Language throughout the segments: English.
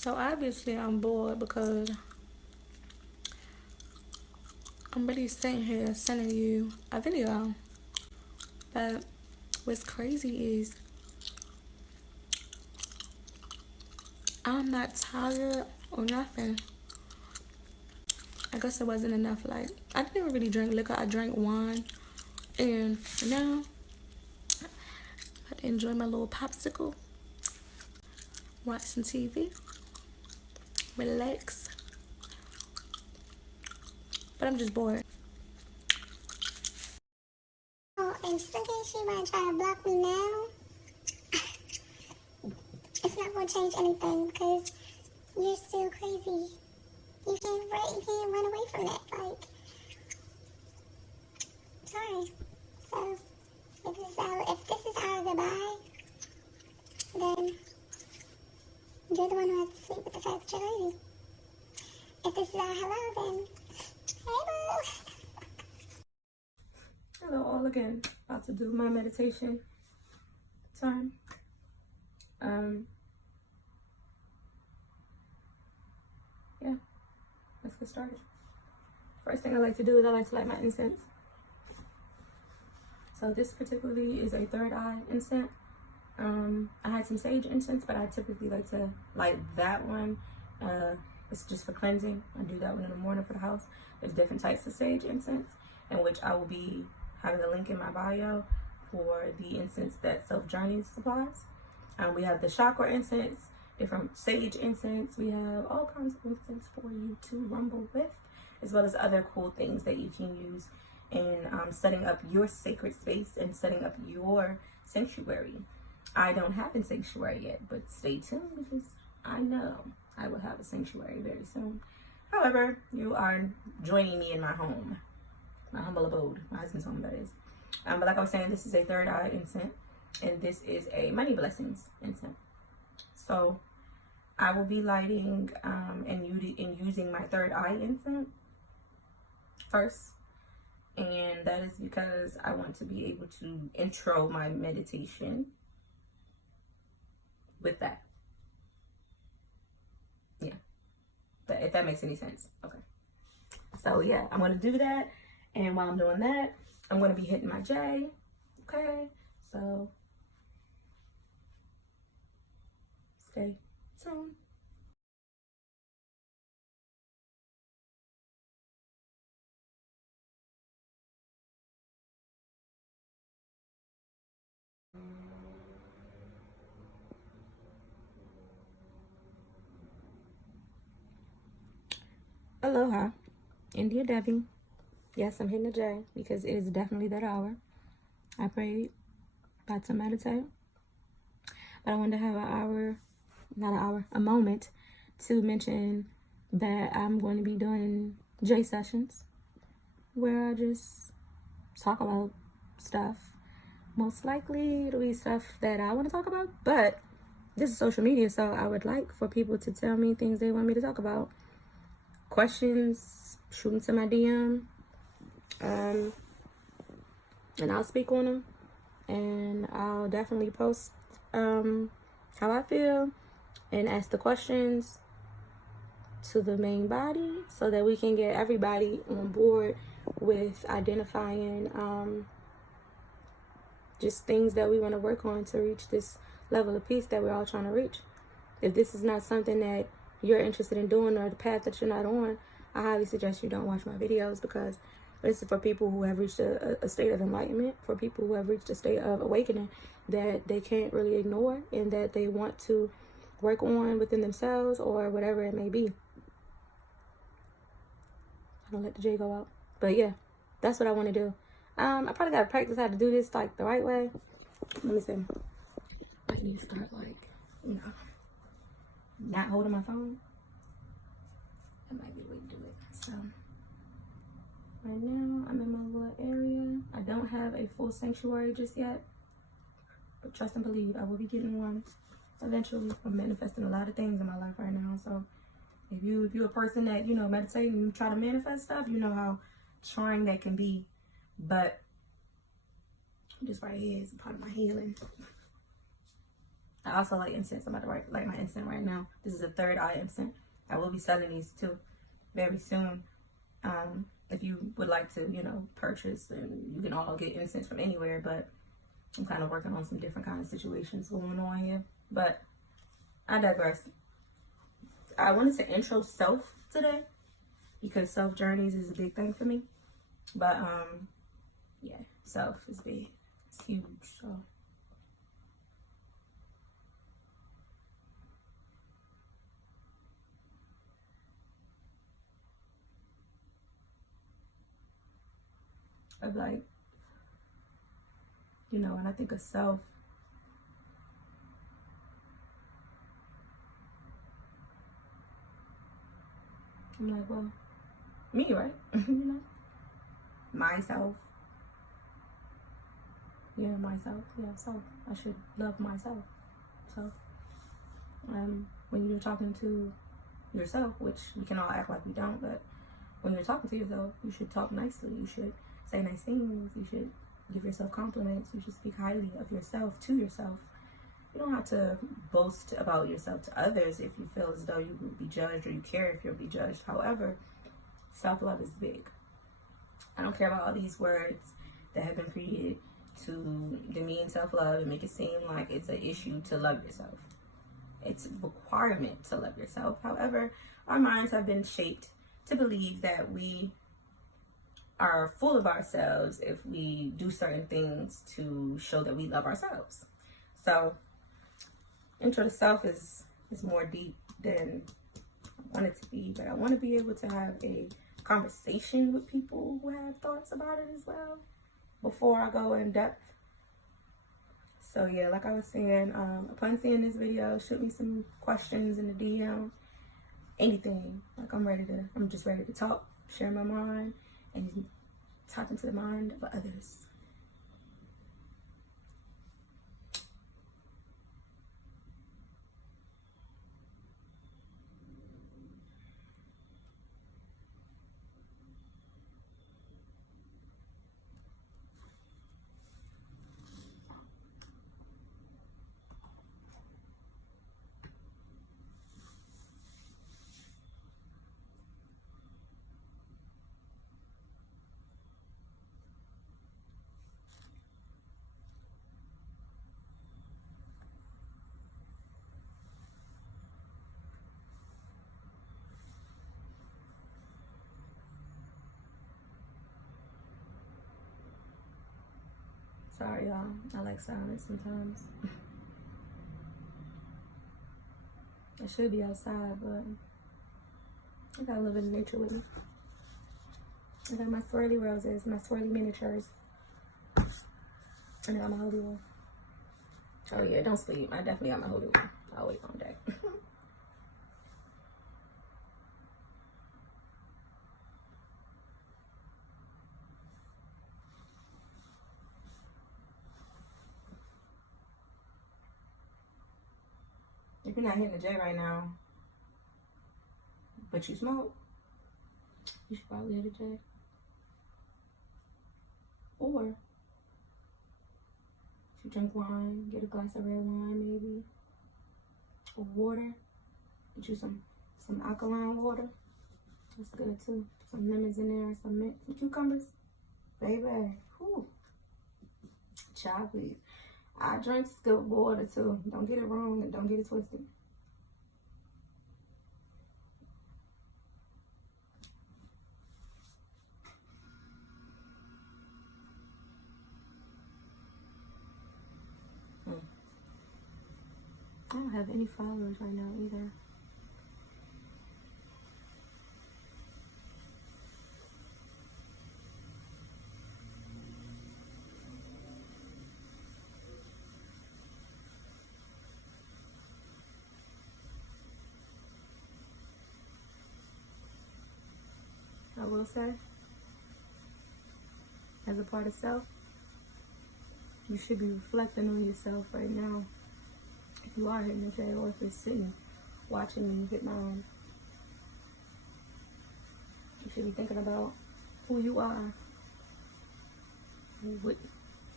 So obviously I'm bored because I'm really sitting here sending you a video. But what's crazy is I'm not tired or nothing. I guess it wasn't enough. Like, I didn't even really drink liquor. I drank wine. And now I enjoy my little popsicle, watch some TV, relax. But I'm just bored. Oh, and just in case you might try to block me now, it's not going to change anything because you're still crazy. You can't run away from that. Like, sorry. So, if this is our goodbye, then you're the one who has to sleep with the fact that you're crazy. If this is our hello, then hey boo. Hello all again. About to do my meditation time. Yeah, let's get started. First thing I like to do is I like to light my incense. So this particularly is a third eye incense. I had some sage incense, but I typically like to light that one. It's just for cleansing. I do that one in the morning for the house. There's different types of sage incense, in which I will be having a link in my bio for the incense that Self Journey supplies. We have the chakra incense, different sage incense. We have all kinds of incense for you to rumble with, as well as other cool things that you can use in setting up your sacred space and setting up your sanctuary. I don't have a sanctuary yet, but stay tuned because I know I will have a sanctuary very soon. However, you are joining me in my home, my humble abode, my husband's home, that is. But like I was saying, this is a third eye incense, and this is a money blessings incense. So I will be lighting and using my third eye incense first. And that is because I want to be able to intro my meditation with that. Yeah, if that makes any sense. Okay. So yeah, I'm going to do that. And while I'm doing that, I'm going to be hitting my J. Okay. So stay tuned. Aloha, India Devi. Yes, I'm hitting the J because it is definitely that hour. I prayed, got to meditate, but I wanted to have a moment to mention that I'm going to be doing J sessions where I just talk about stuff. Most likely it'll be stuff that I want to talk about, but this is social media, so I would like for people to tell me things they want me to talk about. Questions, shoot them to my DM, and I'll speak on them, and I'll definitely post how I feel and ask the questions to the main body so that we can get everybody on board with identifying just things that we want to work on to reach this level of peace that we're all trying to reach. If this is not something that you're interested in doing or the path that you're not on, I highly suggest you don't watch my videos, because this is for people who have reached a state of enlightenment, for people who have reached a state of awakening that they can't really ignore and that they want to work on within themselves or whatever it may be. I don't let the J go out. But yeah, that's what I want to do. I probably got to practice how to do this like the right way. Let me see. I need to start not holding my phone. That might be the way to do it. So right now I'm in my little area. I don't have a full sanctuary just yet, but trust and believe I will be getting one eventually. I'm manifesting a lot of things in my life right now. So if you're a person that meditate and you try to manifest stuff, you know how trying that can be. But this right here is a part of my healing. I also like incense. I'm about to light my incense right now. This is a third eye incense. I will be selling these too very soon. If you would like to, you know, purchase, and you can all get incense from anywhere, but I'm kind of working on some different kind of situations going on here. But I digress. I wanted to intro self today because self journeys is a big thing for me. But yeah, self is big. It's huge. So of like, you know, when I think of self, I'm like, well, me, right? You know, myself. Yeah, myself. Yeah, self. I should love myself. So, when you're talking to yourself, which we can all act like we don't, but when you're talking to yourself, you should talk nicely. You should say nice things. You should give yourself compliments. You should speak highly of yourself to yourself. You don't have to boast about yourself to others if you feel as though you will be judged, or you care if you'll be judged. However, self-love is big. I don't care about all these words that have been created to demean self-love and make it seem like it's an issue to love yourself. It's a requirement to love yourself. However, our minds have been shaped to believe that we are full of ourselves if we do certain things to show that we love ourselves. So, intro to self is more deep than I want it to be, but I want to be able to have a conversation with people who have thoughts about it as well before I go in depth. So yeah, like I was saying, upon seeing this video, shoot me some questions in the DM, anything. Like I'm just ready to talk, share my mind, and talk into the mind of others. Sorry, y'all. I like silence sometimes. I should be outside, but I got a little bit of nature with me. I got my swirly roses, my swirly miniatures, and I got my holy one. Oh yeah, don't sleep. I definitely got my holy one. I'll wait on deck. If you're not hitting the J right now, but you smoke, you should probably hit a J. Or if you drink wine, get a glass of red wine maybe. Or water. Get you some alkaline water. That's good too. Some lemons in there, some mint, some cucumbers. Baby. Whew. Child, please. I drink good water too. Don't get it wrong and don't get it twisted. I don't have any followers right now either. I will say, as a part of self, you should be reflecting on yourself right now. If you are hitting the J, or if you're sitting watching me hit mine, you should be thinking about who you are. What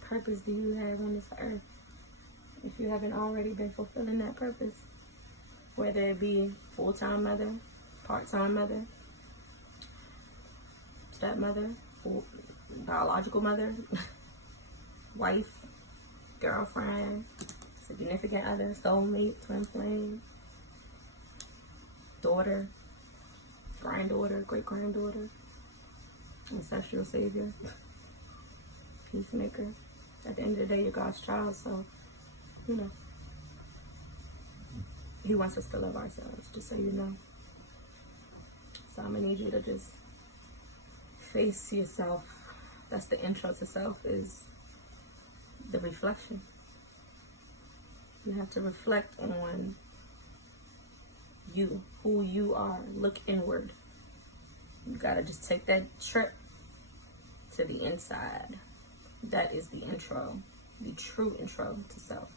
purpose do you have on this earth? if you haven't already been fulfilling that purpose, whether it be full-time mother, part-time mother, stepmother, biological mother, wife, girlfriend, significant other, soulmate, twin flame, daughter, granddaughter, great-granddaughter, ancestral savior, peacemaker. At the end of the day, you're God's child, so, you know, he wants us to love ourselves, just so you know. So I'm gonna need you to just face yourself. That's the intro to self, is the reflection. You have to reflect on you, who you are. Look inward. You gotta just take that trip to the inside. That is the intro, the true intro to self.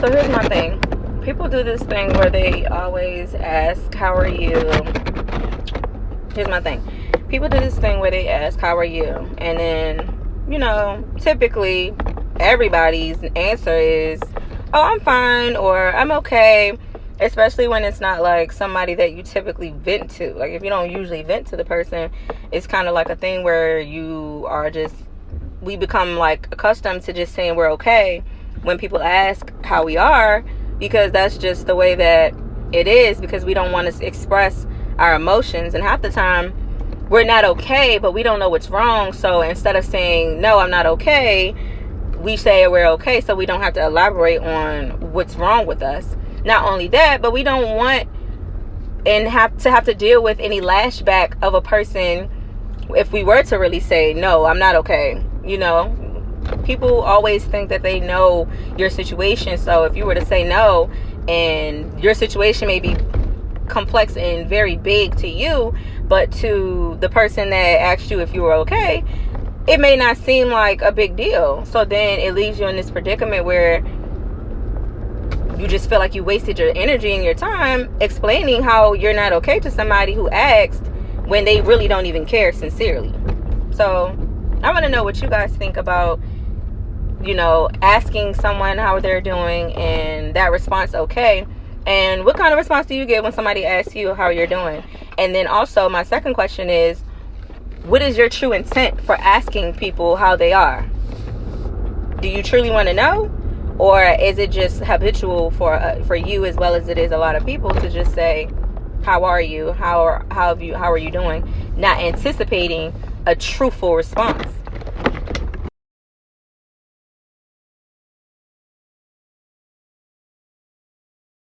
So here's my thing. People do this thing where they always ask, how are you? Here's my thing. People do this thing where they ask, how are you? And then, you know, typically everybody's answer is, oh, I'm fine, or I'm okay. Especially when it's not like somebody that you typically vent to. Like if you don't usually vent to the person, it's kind of like a thing where we become like accustomed to just saying we're okay when people ask how we are, because that's just the way that it is, because we don't want to express our emotions. And half the time we're not okay, but we don't know what's wrong. So instead of saying, no, I'm not okay, we say we're okay, so we don't have to elaborate on what's wrong with us. Not only that, but we don't want and have to deal with any lashback of a person if we were to really say, no, I'm not okay. You know, people always think that they know your situation. So if you were to say no, and your situation may be complex and very big to you, but to the person that asked you if you were okay, it may not seem like a big deal. So then it leaves you in this predicament where you just feel like you wasted your energy and your time explaining how you're not okay to somebody who asked when they really don't even care sincerely. So I want to know what you guys think about, you know, asking someone how they're doing and that response, okay. And what kind of response do you get when somebody asks you how you're doing? And then also my second question is, what is your true intent for asking people how they are? Do you truly want to know? Or is it just habitual for you, as well as it is a lot of people, to just say, how are you? How are you doing? Not anticipating a truthful response.